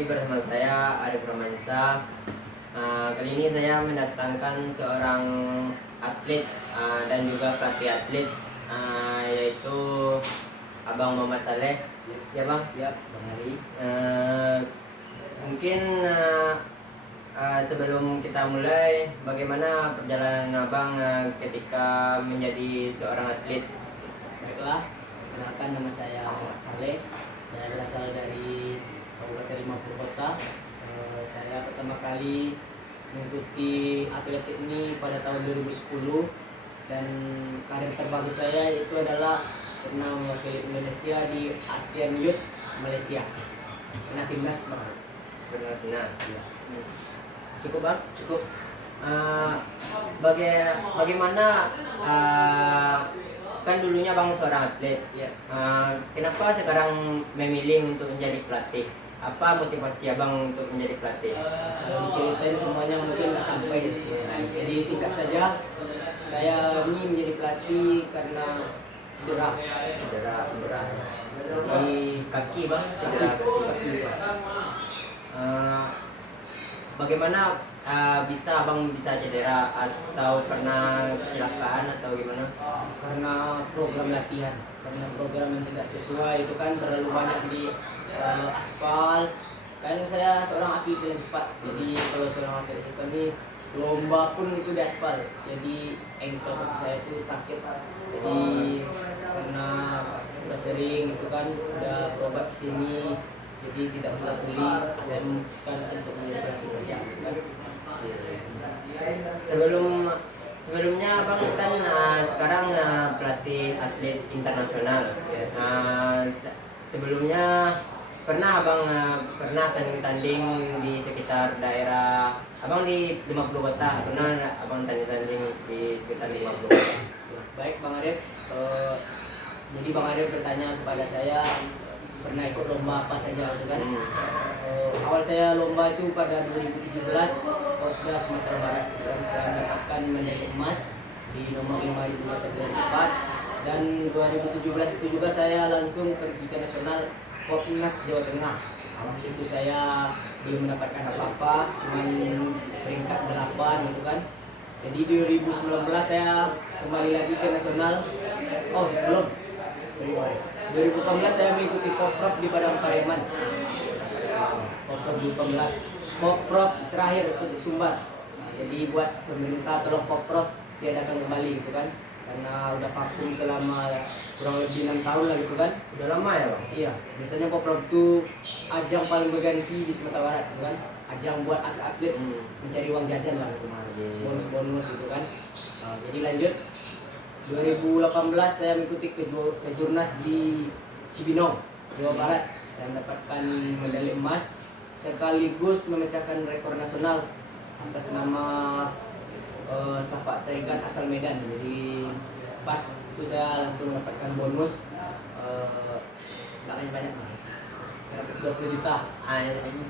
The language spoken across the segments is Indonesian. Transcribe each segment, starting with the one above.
lagi bersama saya Arif Romansa. Kali ini saya mendatangkan seorang atlet dan juga pelatih atlet, yaitu Abang Muhammad Saleh. Ya Bang? Ya, Bang Ari. Mungkin sebelum kita mulai, bagaimana perjalanan Abang ketika menjadi seorang atlet? Baiklah, perkenalkan nama saya Muhammad Saleh. Saya berasal dari Kabupaten 50 Kota. Saya pertama kali mengikuti atletik ini pada tahun 2010 dan karir terbaru saya itu adalah pernah mewakili Indonesia di Asian Youth Malaysia. Pernah timnas Bang. Benar. Ya. Cukup Bang? Cukup. Bagaimana kan dulunya Bang seorang atlet, Ya. kenapa sekarang memilih untuk menjadi pelatih? Apa motivasi Abang untuk menjadi pelatih? Kalau diceritain semuanya mungkin nggak sampai. Jadi singkat saja, saya ini menjadi pelatih karena cedera. Cedera di kaki Bang, cedera kaki. Bagaimana bisa Abang bisa cedera, atau pernah kecelakaan atau gimana? Karena program latihan, karena program yang tidak sesuai itu kan terlalu banyak di aspal. Kan saya seorang atlet yang cepat, jadi kalau seorang atlet cepat ini lomba pun itu di aspal, jadi ankle kaki saya itu sakit. Jadi karena udah sering itu kan udah berobat kesini, jadi tidak pulih, saya memutuskan untuk menjadi pelatih saja kan. Sebelumnya Abang kan sekarang pelatih atlet internasional. Sebelumnya pernah Abang pernah tanding-tanding di sekitar daerah Abang di 50 kota. Pernah nggak Abang tanding-tanding di sekitar 50 kota? Baik Bang Arif, jadi Bang Arif bertanya kepada saya pernah ikut lomba apa saja itu kan. Awal saya lomba itu pada 2017 Porda Sumatera Barat, dan saya mendapatkan medali emas di nomor 5.000 meter jalan cepat, dan 2017 itu juga saya langsung pergi ke nasional Popnas Jawa Tengah. Waktu itu saya belum mendapatkan apa-apa, cuman peringkat 8 gitu kan. Jadi 2019 saya kembali lagi ke nasional. Oh belum, sorry. 2018 saya mengikuti Poprov di Padang Pariaman. Poprov 2018, Poprov terakhir untuk Sumbar. Jadi buat pemerintah tolong Poprov diadakan kembali gitu kan, karena udah vakum selama kurang lebih 6 tahun lah gitu kan. Udah lama ya Bang? Iya, biasanya Poprov itu ajang paling bergengsi di Sumatera Barat gitu kan. Ajang buat atlet mencari uang jajan lah gitu, bonus-bonus gitu kan. Jadi lanjut 2018 saya mengikuti kejurnas di Cibinong, Jawa Barat. Saya mendapatkan medali emas sekaligus memecahkan rekor nasional atas nama Safak Tarigan asal Medan. Jadi pas itu saya langsung mendapatkan bonus nggak banyak 120 juta.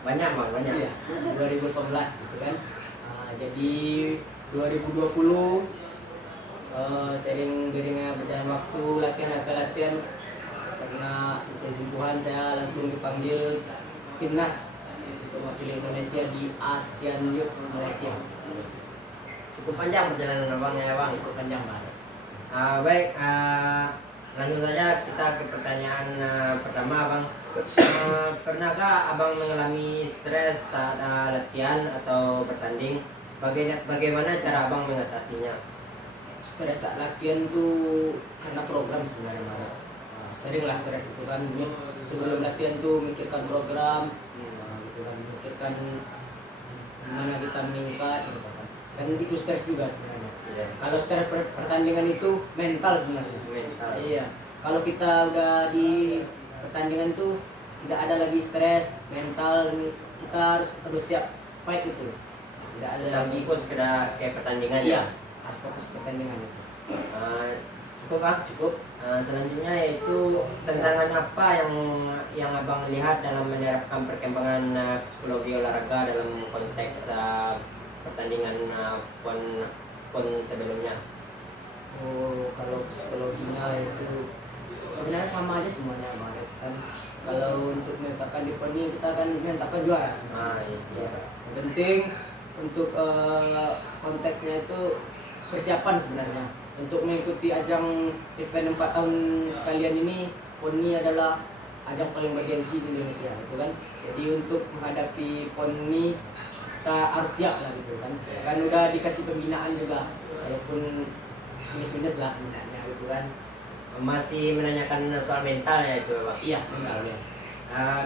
Banyak Bang, banyak. Iya, 2018 gitu kan. Jadi 2020 sering beriringnya berjalan waktu, latihan karena izin Tuhan saya langsung dipanggil timnas untuk mewakili Indonesia di Asian Youth Malaysia. Cukup panjang perjalanan Abang ya Bang? Cukup panjang banget. Baik, lanjut saja kita ke pertanyaan pertama Bang. Pernahkah Abang mengalami stres saat latihan atau bertanding? Bagaimana cara Abang mengatasinya? Stres saat latihan tuh karena program sebenarnya Bang. Seringlah stres itu kan, sebelum latihan tuh mikirkan program, gitu kan, mikirkan gimana kita meningkat gitu kan. Dan itu stres juga sebenarnya. Iya. Kalau stres pertandingan itu mental sebenarnya. Mental. Iya. Kalau kita udah di pertandingan tuh tidak ada lagi stres, mental kita harus siap fight itu. Tidak ada lagi Fokus kayak pertandingan iya, ya. harus fokus pertandingan itu. Cukup Bang, cukup. Selanjutnya yaitu tantangan apa yang Abang lihat dalam menerapkan perkembangan psikologi olahraga dalam konteks pertandingan pon sebelumnya? Oh, kalau psikologinya itu sebenarnya sama aja semuanya Bang. kan. Kalau untuk menetapkan di PON ini kita kan menetapkan juara sebenarnya. Iya. Yang penting untuk konteksnya itu persiapan sebenarnya untuk mengikuti ajang event 4 tahun sekalian ini. PON ini adalah ajang paling bergensi di Indonesia gitu kan. Jadi untuk menghadapi PON ini kita harus siap lah gitu kan udah dikasih pembinaan juga walaupun minus lah pembinaannya gitu kan. Masih menanyakan soal mental ya itu bang. Iya mental ya.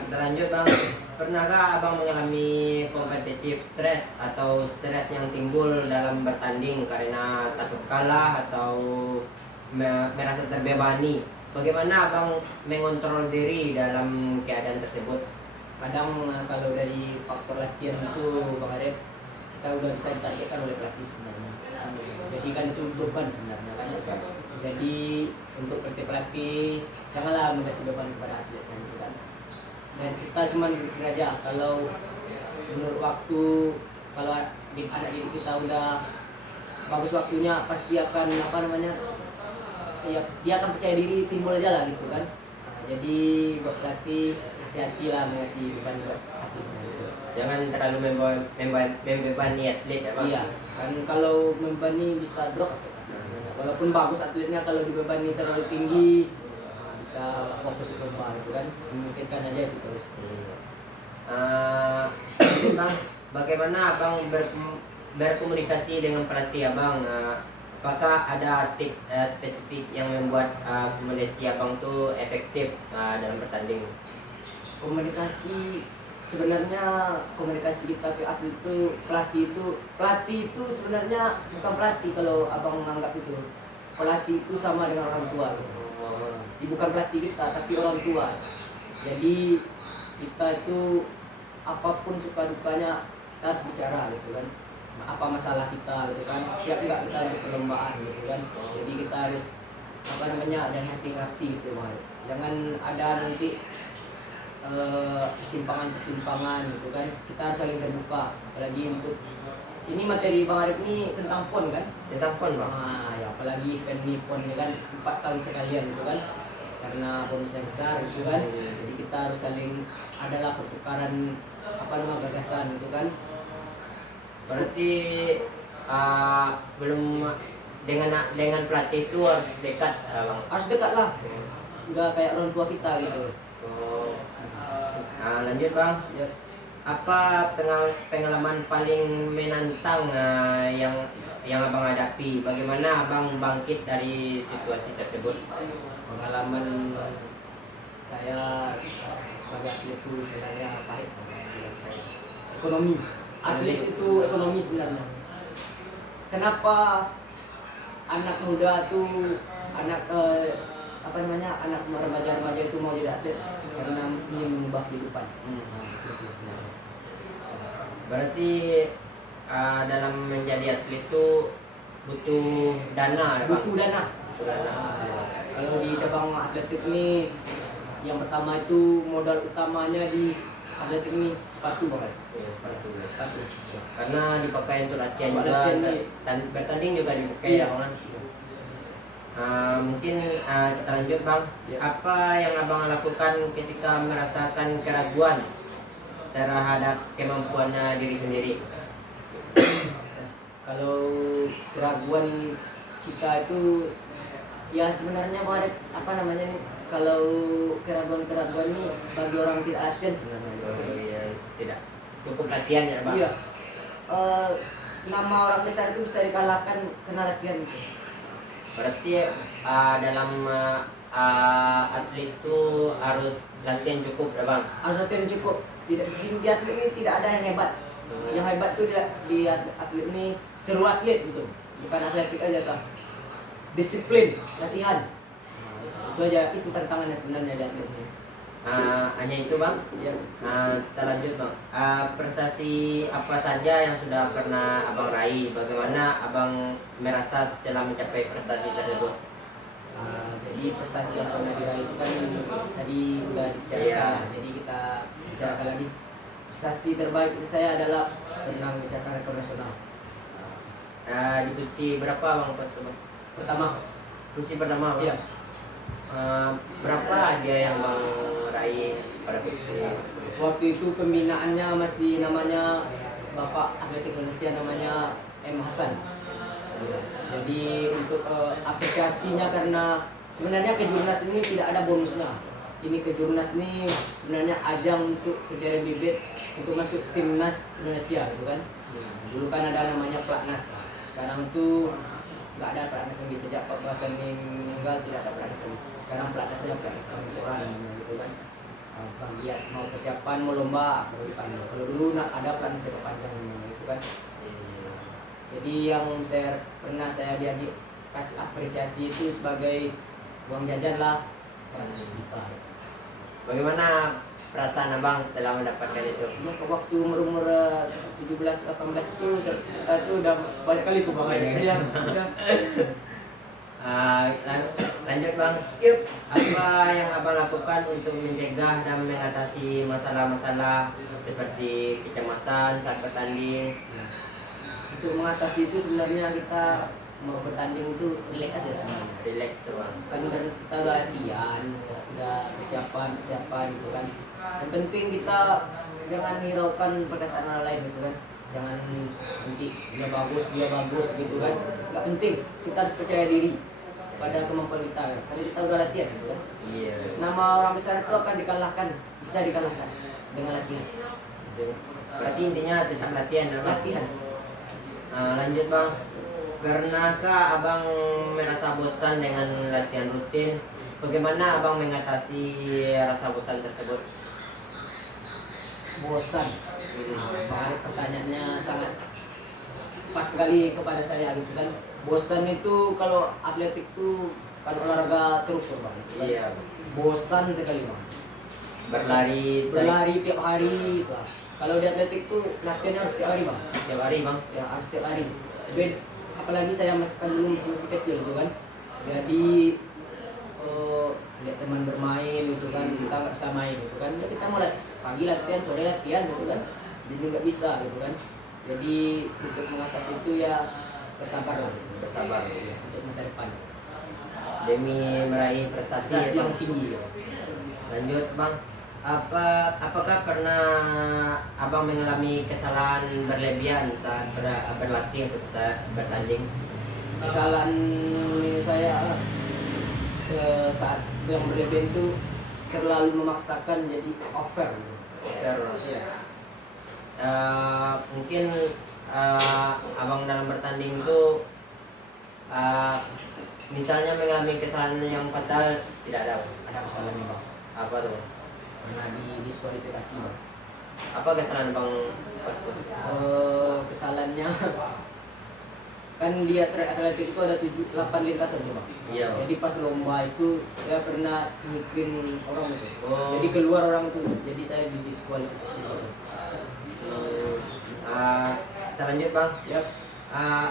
Kita lanjut bang. Pernahkah abang mengalami kompetitif stres atau stres yang timbul dalam bertanding karena takut kalah atau merasa terbebani? Bagaimana abang mengontrol diri dalam keadaan tersebut? Kadang kalau dari faktor latihan itu Bang Arif, kita udah bisa ditargetkan oleh pelatih sebenarnya. Jadi kan itu beban sebenarnya kan. Jadi untuk pelatih janganlah mengasih beban kepada atlet kan gitu kan. Dan kita cuma berpikir aja kalau menurut waktu, kalau anak didik kita udah bagus waktunya pasti akan ya dia akan percaya diri timbul aja lah gitu kan. Jadi buat pelatih hati-hati lah mengasih beban buat atletnya gitu. Jangan terlalu membebani atlet ya bang. Iya, kan kalau membebani bisa drop atletnya sebenarnya. Walaupun bagus atletnya, kalau dibebani terlalu tinggi bisa fokus ke bawah gitu kan. Memungkinkan aja itu terus. Bang, bagaimana abang berkomunikasi dengan pelatih abang? Apakah ada tips spesifik yang membuat komunikasi abang tuh efektif dalam bertanding? Komunikasi sebenarnya, komunikasi kita ke atlet itu, pelatih itu sebenarnya bukan pelatih kalau abang menganggap itu. Pelatih itu sama dengan orang tua gitu. Jadi bukan pelatih kita tapi orang tua. Jadi kita itu apapun suka dukanya kita harus bicara gitu kan. Apa masalah kita gitu kan, siap nggak kita untuk perlombaan gitu kan. Jadi kita harus ada hati-hati gitu Bang. Jangan ada nanti kesimpangan gitu kan. Kita harus saling terbuka, apalagi untuk ini materi Bang Arif ini tentang PON kan. Tentang PON bang. Ya apalagi event ini PON kan 4 tahun sekalian gitu kan, karena bonusnya besar gitu kan. Jadi kita harus saling adalah pertukaran gagasan gitu kan. Berarti sebelum dengan pelatih itu harus dekat bang. Harus dekat lah, udah kayak orang tua kita gitu. Lanjut bang. Ya. Apa pengalaman paling menantang yang abang hadapi? Bagaimana abang bangkit dari situasi tersebut? Pengalaman saya sebagai atlet itu sebenarnya pahit. Ekonomi, atlet itu ekonomi sebenarnya. Kenapa anak muda tuh anak remaja itu mau jadi atlet? Karena ingin mengubah kehidupan. Itu sebenarnya. Berarti dalam menjadi atlet itu butuh dana ya, bang? Butuh dana. Kalau di cabang atletik ini, yang pertama itu modal utamanya di atletik ini sepatu Bang. Ya, Sepatu. Karena dipakai untuk latihan Buat juga, latihan bertanding juga dipakai Iya. ya bang. Mungkin kita lanjut bang. Ya. Apa yang abang lakukan ketika merasakan keraguan terhadap kemampuannya diri sendiri? Kalau keraguan kita itu ya sebenarnya Bang, kalau keraguan ini bagi orang tidak latihan sebenarnya. Iya, tidak cukup latihan ya bang. Iya. Nama orang besar itu bisa dikalahkan karena latihan itu. Berarti dalam atlet itu harus latihan cukup ya bang. Harus latihan cukup. Tidak di atlet ini tidak ada yang hebat. Yang hebat tuh di atlet ini seluruh atlet gitu. Bukan atletik aja tuh. Disiplin, latihan. Itu aja, itu tantangannya sebenarnya di atlet ini. Hanya itu bang. Ya. Kita lanjut bang. Prestasi apa saja yang sudah pernah abang raih? Bagaimana abang merasa setelah mencapai prestasi tersebut? Jadi prestasi yang pernah diraih itu kan tadi udah dibicarakan. Iya. Jadi kita bicarakan lagi. Prestasi terbaik itu saya adalah pernah mencapai rekor nasional. Di posisi berapa bang pas itu bang? Pertama. Posisi pertama bang. Iya. Berapa dia yang bang meraih pada posisi? Waktu itu pembinaannya masih namanya Bapak Atletik Indonesia, namanya M. Hasan. Jadi untuk apresiasinya, karena sebenarnya kejurnas ini tidak ada bonusnya. Ini kejurnas ini sebenarnya ajang untuk pencarian bibit untuk masuk timnas Indonesia gitu kan. Dulu kan ada namanya pelatnas. Sekarang tuh nggak ada pelatnas lagi, sejak Pak Basan ini meninggal tidak ada pelatnas lagi. Sekarang pelatnasnya pelatnas orang gitu kan. Lihat mau persiapan mau lomba baru dipanggil. Kalau dulu ada pelatnas sepak panjang gitu kan. Jadi yang saya diadik kasih apresiasi itu sebagai uang jajan lah 100 juta. Bagaimana perasaan abang setelah mendapatkan itu? Waktu umur 17-18 itu saya tuh udah banyak kali tuh bang ya. Lanjut bang. Apa yang abang lakukan untuk mencegah dan mengatasi masalah-masalah seperti kecemasan saat bertanding? Untuk mengatasi itu sebenarnya kita mau bertanding itu relax aja sebenarnya. Relax bang. Kan kita udah latihan, udah persiapan gitu kan. Yang penting kita jangan hiraukan perkataan orang lain gitu kan. Jangan nanti dia bagus gitu kan. Nggak penting, kita harus percaya diri pada kemampuan kita kan. Karena kita udah latihan gitu kan. Iya. Nama orang besar itu akan dikalahkan, bisa dikalahkan dengan latihan. Berarti intinya tetap latihan abang. Latihan. Lanjut bang. Pernahkah abang merasa bosan dengan latihan rutin? Bagaimana abang mengatasi rasa bosan tersebut? Bosan. Pertanyaannya sangat pas sekali kepada saya gitu kan. Bosan itu kalau atletik tuh kan olahraga terukur bang. Iya. Bosan sekali bang. Berlari tiap hari. Bang. Kalau di atletik tuh latihannya harus tiap hari bang. tiap hari bang. Ya harus tiap hari. Apalagi saya masih kecil gitu kan. Jadi lihat teman bermain gitu kan, kita nggak bisa main gitu kan. Ya kita mau pagi latihan, sore latihan gitu kan. Jadi nggak bisa gitu kan. Jadi untuk mengatasi itu ya bersabar lah. Bersabar Untuk masa depan. demi meraih prestasi ya, yang bang. tinggi ya. Lanjut bang. Apakah pernah abang mengalami kesalahan berlebihan saat berlatih atau bertanding? Kesalahan saya saat yang berlebihan itu terlalu memaksakan, jadi over. Terus mungkin abang dalam bertanding itu misalnya mengalami kesalahan yang fatal, tidak ada. Ada kesalahannya bang. Apa tuh? Pernah didiskualifikasi bang. Apa kesalahan bang? Kesalahannya kan dia track atletik itu ada 8 lintasan tuh bang. Iya. Jadi pas lomba itu saya pernah ngikutin orang itu. Oh. Jadi keluar orang itu, jadi saya didiskualifikasi. Kita lanjut bang. Yap.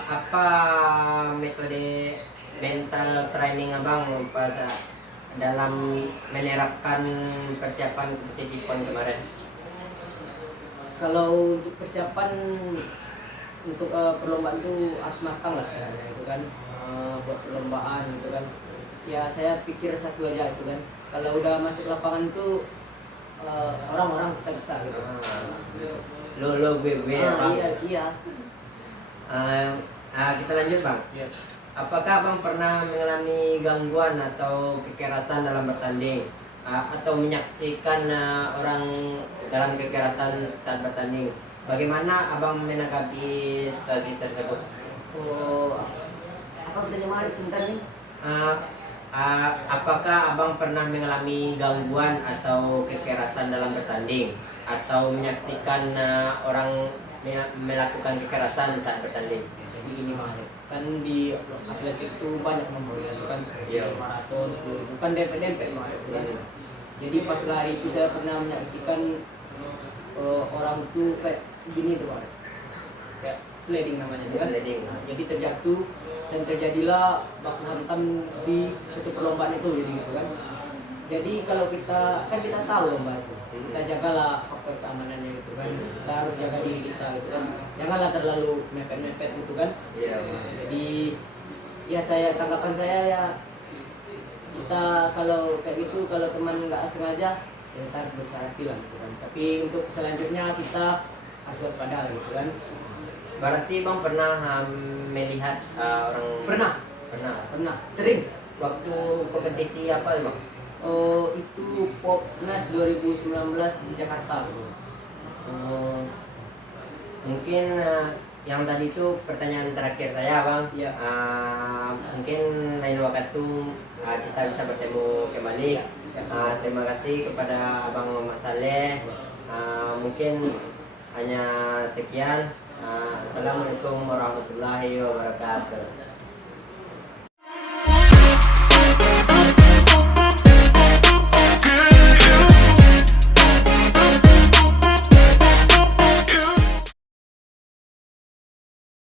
Apa metode mental training abang pas dalam menerapkan persiapan kompetisi PON kemarin? Kalau untuk persiapan untuk perlombaan itu harus matang lah sebenarnya itu kan. Buat perlombaan gitu kan. Ya saya pikir satu aja itu kan. Kalau udah masuk lapangan itu orang-orang kita gitu. Gue bang. Iya. Kita lanjut bang. Iya. Apakah abang pernah mengalami gangguan atau kekerasan dalam bertanding atau menyaksikan orang dalam kekerasan saat bertanding? Bagaimana abang menanggapi situasi tersebut? Apa bedanya Marif sebentar nih? Apakah abang pernah mengalami gangguan atau kekerasan dalam bertanding atau menyaksikan orang melakukan kekerasan saat bertanding? Jadi gini Marif, kan di atletik itu banyak nomor kan seperti maraton, 10.000 kan dempet-dempet Marif kan. Jadi pas lari itu saya pernah menyaksikan orang tuh kayak gini tuh Marif, kayak sliding namanya kan. Nah, jadi terjatuh dan terjadilah baku hantam di suatu perlombaan itu jadi gitu kan. Jadi kalau kita tahu lomba itu, kita jagalah faktor keamanannya gitu kan. Kita harus jaga diri kita gitu kan. Janganlah terlalu mepet-mepet gitu kan. Iya. Jadi ya tanggapan saya ya, kita kalau kayak gitu, kalau teman nggak sengaja kita harus berhati lah gitu kan. Tapi untuk selanjutnya kita harus waspada lah gitu kan. Berarti Bang pernah melihat orang Pernah, pernah sering. waktu kompetisi apa Bang? Itu Popnas 2019 di Jakarta. Mungkin yang tadi itu pertanyaan terakhir saya Bang. Iya. Mungkin lain waktu kita bisa bertemu kembali. Iya, bisa. Terima kasih kepada Abang Muhammad Saleh. Mungkin hanya sekian. Assalamualaikum warahmatullahi wabarakatuh.